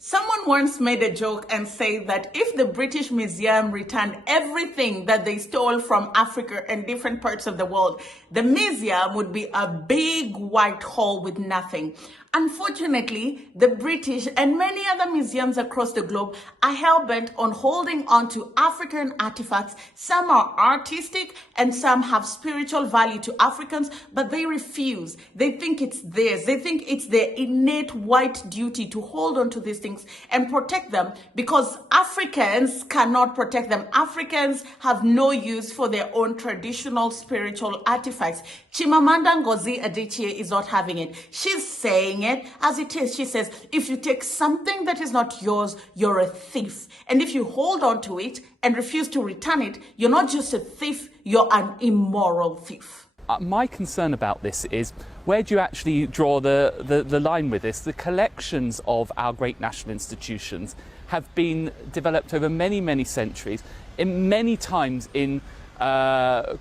Someone once made a joke and said that if the British Museum returned everything that they stole from Africa and different parts of the world, the museum would be a big white hole with nothing. Unfortunately, the British and many other museums across the globe are hell-bent on holding on to African artifacts. Some are artistic and some have spiritual value to Africans, but they refuse. They think it's theirs. They think it's their innate white duty to hold on to these things and protect them because Africans cannot protect them. Africans have no use for their own traditional spiritual artifacts. Chimamanda Ngozi Adichie is not having it. She's saying it as it is. She says, if you take something that is not yours, you're a thief. And if you hold on to it and refuse to return it, you're not just a thief, you're an immoral thief. My concern about this is, where do you actually draw the line with this? The collections of our great national institutions have been developed over many, many centuries, many times in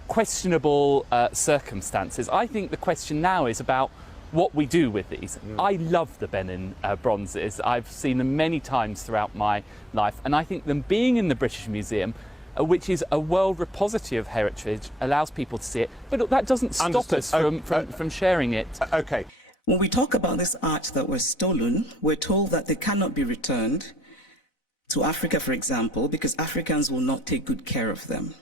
questionable circumstances. I think the question now is about what we do with these. I love the Benin bronzes. I've seen them many times throughout my life, and I think them being in the British Museum, which is a world repository of heritage, allows people to see it, but that doesn't stop us from sharing it. Okay. When we talk about this art that was stolen, we're told that they cannot be returned to Africa, for example, because Africans will not take good care of them.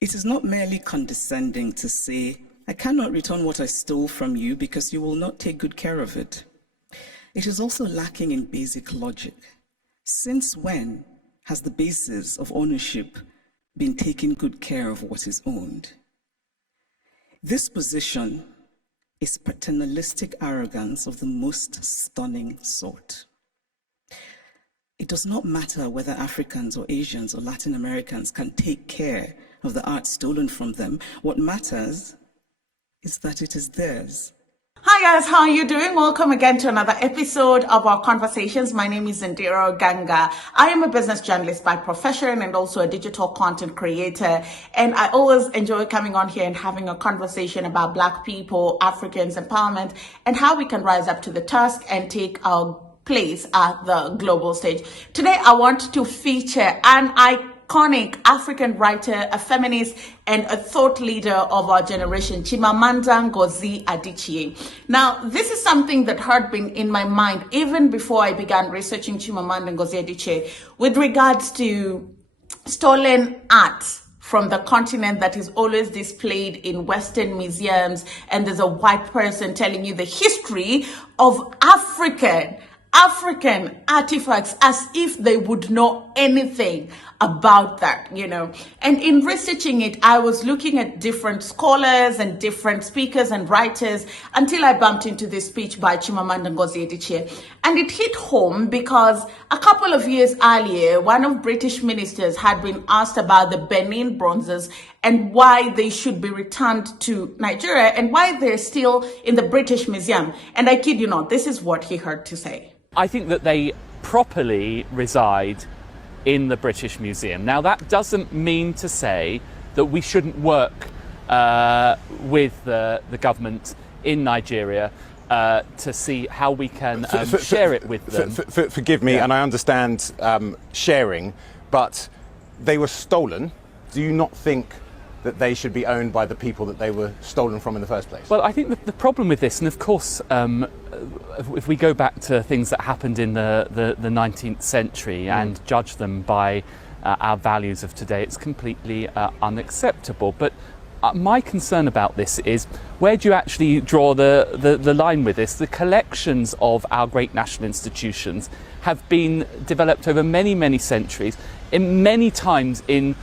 It is not merely condescending to say, I cannot return what I stole from you because you will not take good care of it. It is also lacking in basic logic. Since when has the basis of ownership been taking good care of what is owned? This position is paternalistic arrogance of the most stunning sort. It does not matter whether Africans or Asians or Latin Americans can take care of the art stolen from them. What matters is that it is theirs. Hi guys, how are you doing? Welcome again to another episode of our conversations. My name is Ondiro Oganga. I am a business journalist by profession and also a digital content creator. And I always enjoy coming on here and having a conversation about Black people, Africans, empowerment, and how we can rise up to the task and take our place at the global stage. Today, I want to feature an iconic African writer, a feminist, and a thought leader of our generation, Chimamanda Ngozi Adichie. Now, this is something that had been in my mind even before I began researching Chimamanda Ngozi Adichie with regards to stolen art from the continent that is always displayed in Western museums, and there's a white person telling you the history of African artifacts as if they would know anything about that, you know. And in researching it, I was looking at different scholars and different speakers and writers until I bumped into this speech by Chimamanda Ngozi Adichie. And it hit home because a couple of years earlier, one of British ministers had been asked about the Benin bronzes and why they should be returned to Nigeria and why they're still in the British Museum. And I kid you not, this is what he had to say. I think that they properly reside in the British Museum. Now, that doesn't mean to say that we shouldn't work with the government in Nigeria to see how we can share it with them. Forgive me, and I understand sharing, but they were stolen. Do you not think that they should be owned by the people that they were stolen from in the first place? Well, I think that the problem with this, and of course, if we go back to things that happened in the 19th century and judge them by our values of today, it's completely unacceptable. But my concern about this is, where do you actually draw the line with this? The collections of our great national institutions have been developed over many, many centuries, many times in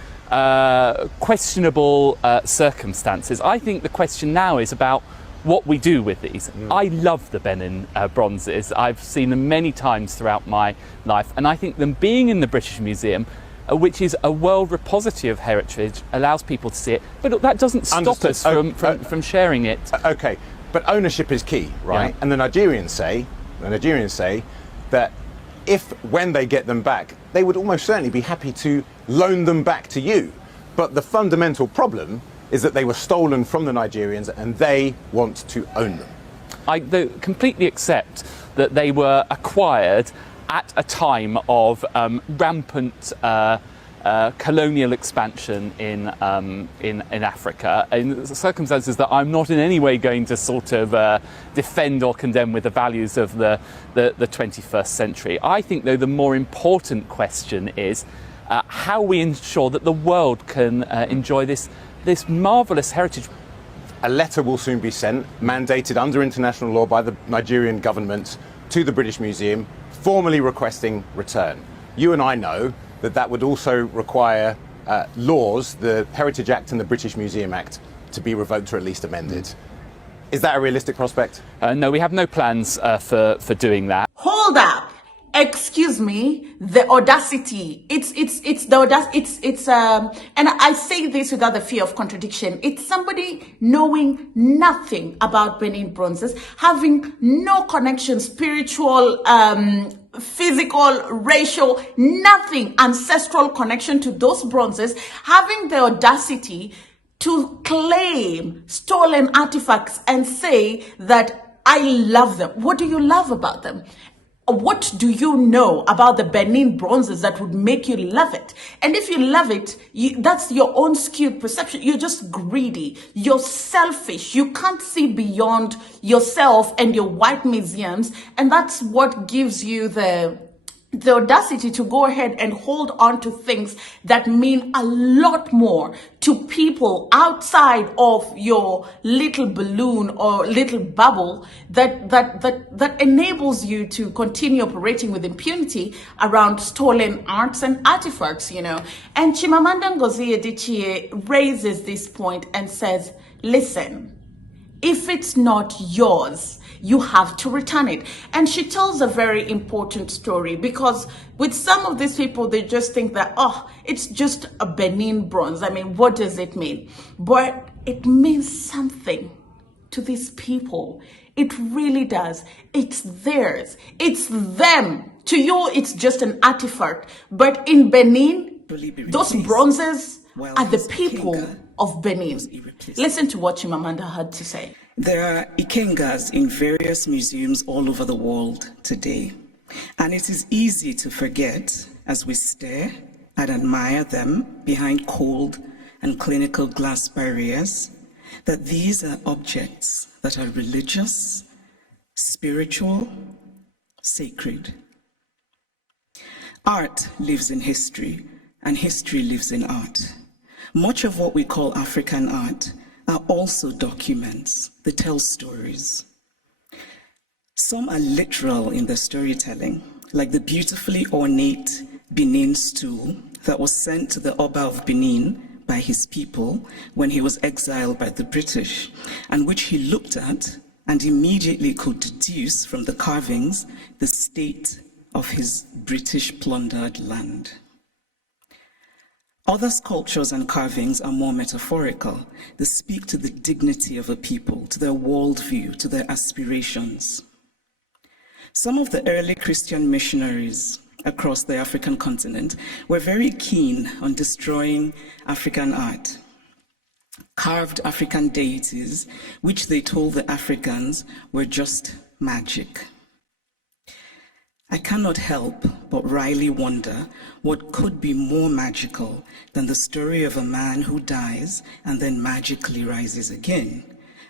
questionable circumstances. I think the question now is about what we do with these. I love the Benin bronzes. I've seen them many times throughout my life, and I think them being in the British Museum, which is a world repository of heritage, allows people to see it, but that doesn't stop us from sharing it. Okay, but ownership is key, right? Yeah. And the Nigerians say that when they get them back, they would almost certainly be happy to loan them back to you. But the fundamental problem is that they were stolen from the Nigerians and they want to own them. I completely accept that they were acquired at a time of rampant colonial expansion in Africa, in circumstances that I'm not in any way going to sort of defend or condemn with the values of the 21st century. I think, though, the more important question is how we ensure that the world can enjoy this marvellous heritage. A letter will soon be sent, mandated under international law by the Nigerian government, to the British Museum, formally requesting return. You and I know that would also require laws, the Heritage Act and the British Museum Act, to be revoked or at least amended. Is that a realistic prospect? No, we have no plans for doing that. Hold up. Excuse me, the audacity. It's the audacity. And I say this without the fear of contradiction. It's somebody knowing nothing about Benin bronzes, having no connection, spiritual, physical, racial, nothing, ancestral connection to those bronzes, having the audacity to claim stolen artifacts and say that I love them. What do you love about them? What do you know about the Benin bronzes that would make you love it? And if you love it, that's your own skewed perception. You're just greedy. You're selfish. You can't see beyond yourself and your white museums. And that's what gives you the audacity to go ahead and hold on to things that mean a lot more to people outside of your little balloon or little bubble that enables you to continue operating with impunity around stolen arts and artifacts, you know. And Chimamanda Ngozi Adichie raises this point and says, listen, if it's not yours, you have to return it. And she tells a very important story, because with some of these people, they just think that, oh, it's just a Benin bronze. I mean, what does it mean? But it means something to these people. It really does. It's theirs. It's them. To you, it's just an artifact. But in Benin, those bronzes are the people of Benin. Listen to what Chimamanda had to say. There are Ikengas in various museums all over the world today, and it is easy to forget as we stare and admire them behind cold and clinical glass barriers that these are objects that are religious, spiritual, sacred. Art lives in history, and history lives in art. Much of what we call African art are also documents. They tell stories. Some are literal in their storytelling, like the beautifully ornate Benin stool that was sent to the Oba of Benin by his people when he was exiled by the British, and which he looked at and immediately could deduce from the carvings the state of his British plundered land. Other sculptures and carvings are more metaphorical. They speak to the dignity of a people, to their worldview, to their aspirations. Some of the early Christian missionaries across the African continent were very keen on destroying African art. Carved African deities, which they told the Africans were just magic. I cannot help but wryly wonder what could be more magical than the story of a man who dies and then magically rises again,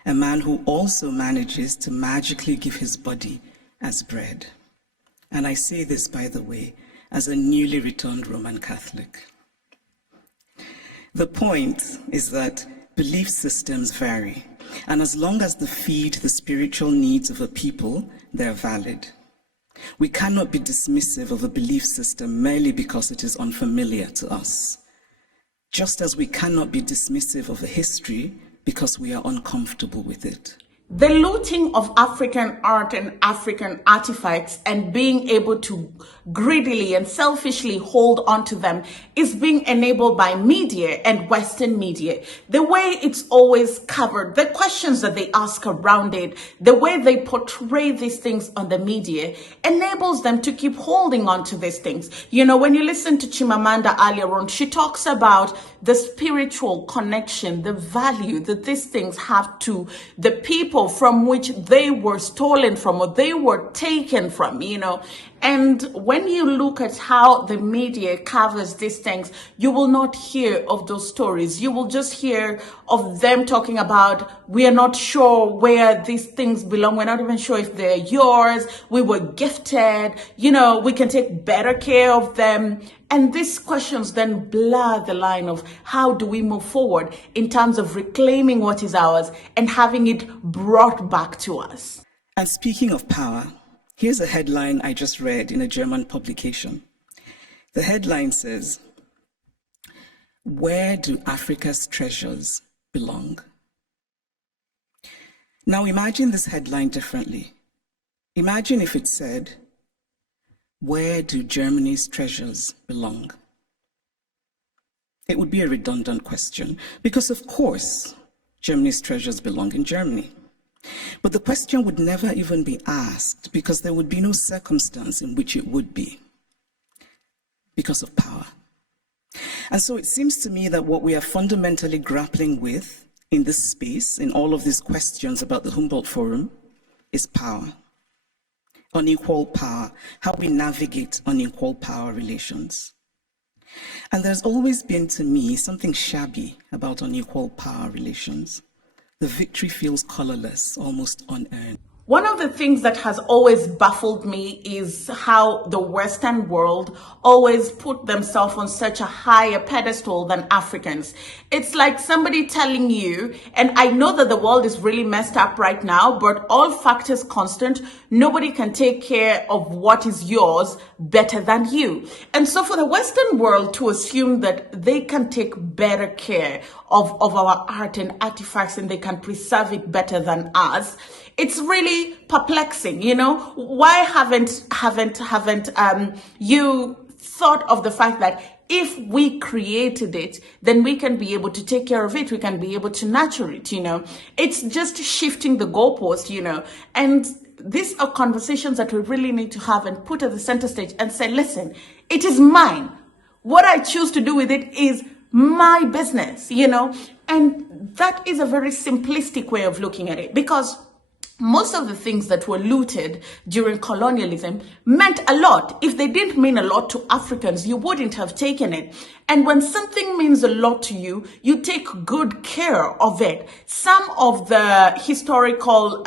a man who also manages to magically give his body as bread. And I say this, by the way, as a newly returned Roman Catholic. The point is that belief systems vary, and as long as they feed the spiritual needs of a people, they're valid. We cannot be dismissive of a belief system merely because it is unfamiliar to us, just as we cannot be dismissive of a history because we are uncomfortable with it. The looting of African art and African artifacts and being able to greedily and selfishly hold on to them is being enabled by media and Western media. The way it's always covered, the questions that they ask around it, the way they portray these things on the media enables them to keep holding on to these things. You know, when you listen to Chimamanda earlier on, she talks about the spiritual connection, the value that these things have to the people people from which they were stolen from or they were taken from, And when you look at how the media covers these things, you will not hear of those stories. You will just hear of them talking about, we are not sure where these things belong. We're not even sure if they're yours. We were gifted, we can take better care of them. And these questions then blur the line of how do we move forward in terms of reclaiming what is ours and having it brought back to us. And speaking of power, here's a headline I just read in a German publication. The headline says, "Where do Africa's treasures belong?" Now imagine this headline differently. Imagine if it said, "Where do Germany's treasures belong?" It would be a redundant question because, of course, Germany's treasures belong in Germany. But the question would never even be asked because there would be no circumstance in which it would be because of power. And so it seems to me that what we are fundamentally grappling with in this space, in all of these questions about the Humboldt Forum, is power. Unequal power, how we navigate unequal power relations. And there's always been, to me, something shabby about unequal power relations. The victory feels colorless, almost unearned. One of the things that has always baffled me is how the Western world always put themselves on such a higher pedestal than Africans. It's like somebody telling you, and I know that the world is really messed up right now, but all factors constant, nobody can take care of what is yours better than you. And so for the Western world to assume that they can take better care of our art and artifacts and they can preserve it better than us, it's really perplexing, Why haven't you thought of the fact that if we created it, then we can be able to take care of it. We can be able to nurture it, It's just shifting the goalpost, And these are conversations that we really need to have and put at the center stage and say, listen, it is mine. What I choose to do with it is my business, And that is a very simplistic way of looking at it because most of the things that were looted during colonialism meant a lot. If they didn't mean a lot to Africans, you wouldn't have taken it. And when something means a lot to you, you take good care of it. Some of the historical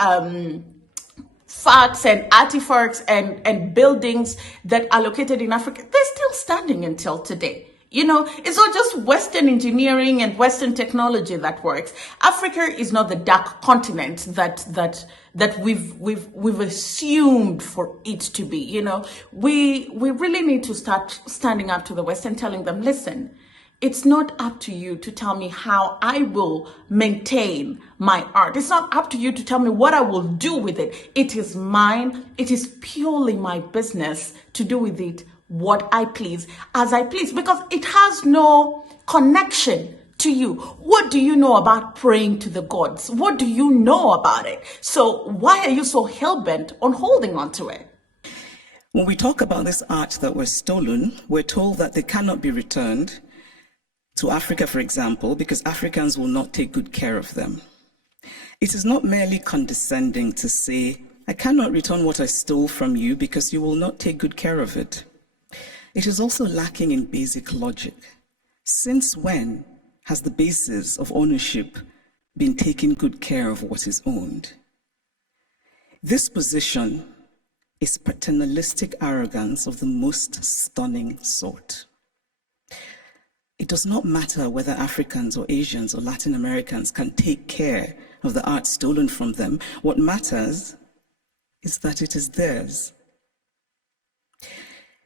facts and artifacts and buildings that are located in Africa, they're still standing until today. It's not just Western engineering and Western technology that works. Africa is not the dark continent that we've assumed for it to be. We really need to start standing up to the West and telling them, listen, it's not up to you to tell me how I will maintain my art. It's not up to you to tell me what I will do with it. It is mine. It is purely my business to do with it what I please, as I please, because it has no connection to you. What do you know about praying to the gods? What do you know about it? So why are you so hell-bent on holding on to it? When we talk about this art that was stolen, we're told that they cannot be returned to Africa, for example, because Africans will not take good care of them. It is not merely condescending to say, I cannot return what I stole from you because you will not take good care of it. It is also lacking in basic logic. Since when has the basis of ownership been taking good care of what is owned? This position is paternalistic arrogance of the most stunning sort. It does not matter whether Africans or Asians or Latin Americans can take care of the art stolen from them. What matters is that it is theirs.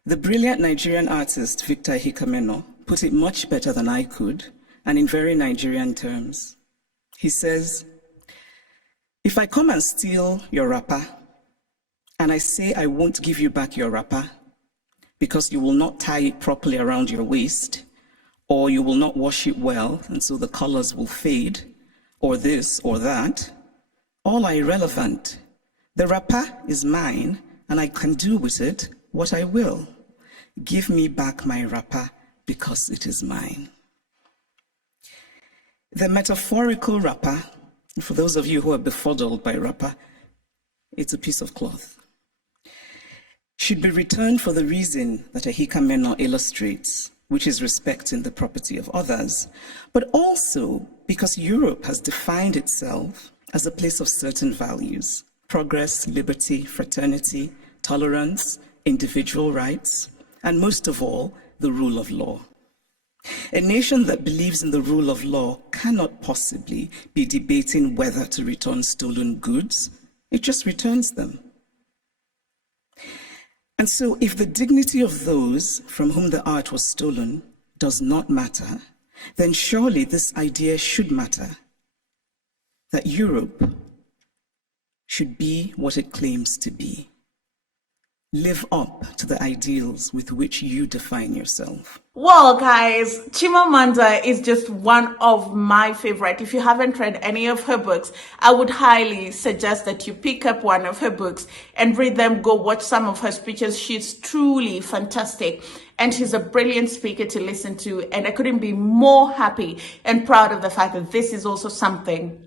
The brilliant Nigerian artist Victor Hikameno put it much better than I could, and in very Nigerian terms. He says, if I come and steal your wrapper, and I say I won't give you back your wrapper because you will not tie it properly around your waist, or you will not wash it well, and so the colors will fade, or this or that, all are irrelevant. The wrapper is mine, and I can do with it what I will. Give me back my wrapper because it is mine. The metaphorical wrapper And for those of you who are befuddled by wrapper, it's a piece of cloth. Should be returned for the reason that Ahika Menor illustrates, which is respecting the property of others, but also because Europe has defined itself as a place of certain values: progress, liberty, fraternity, tolerance, individual rights, and most of all, the rule of law. A nation that believes in the rule of law cannot possibly be debating whether to return stolen goods. It just returns them. And so if the dignity of those from whom the art was stolen does not matter, then surely this idea should matter, that Europe should be what it claims to be. Live up to the ideals with which you define yourself. Well, guys, Chimamanda is just one of my favorite. If you haven't read any of her books, I would highly suggest that you pick up one of her books and read them. Go watch some of her speeches. She's truly fantastic. And she's a brilliant speaker to listen to. And I couldn't be more happy and proud of the fact that this is also something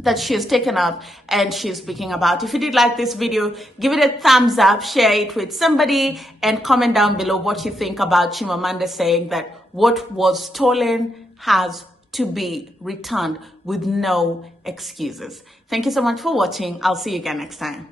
that she has taken up and she's speaking about. If you did like this video, give it a thumbs up, share it with somebody, and comment down below what you think about Chimamanda saying that what was stolen has to be returned with no excuses. Thank you so much for watching. I'll see you again next time.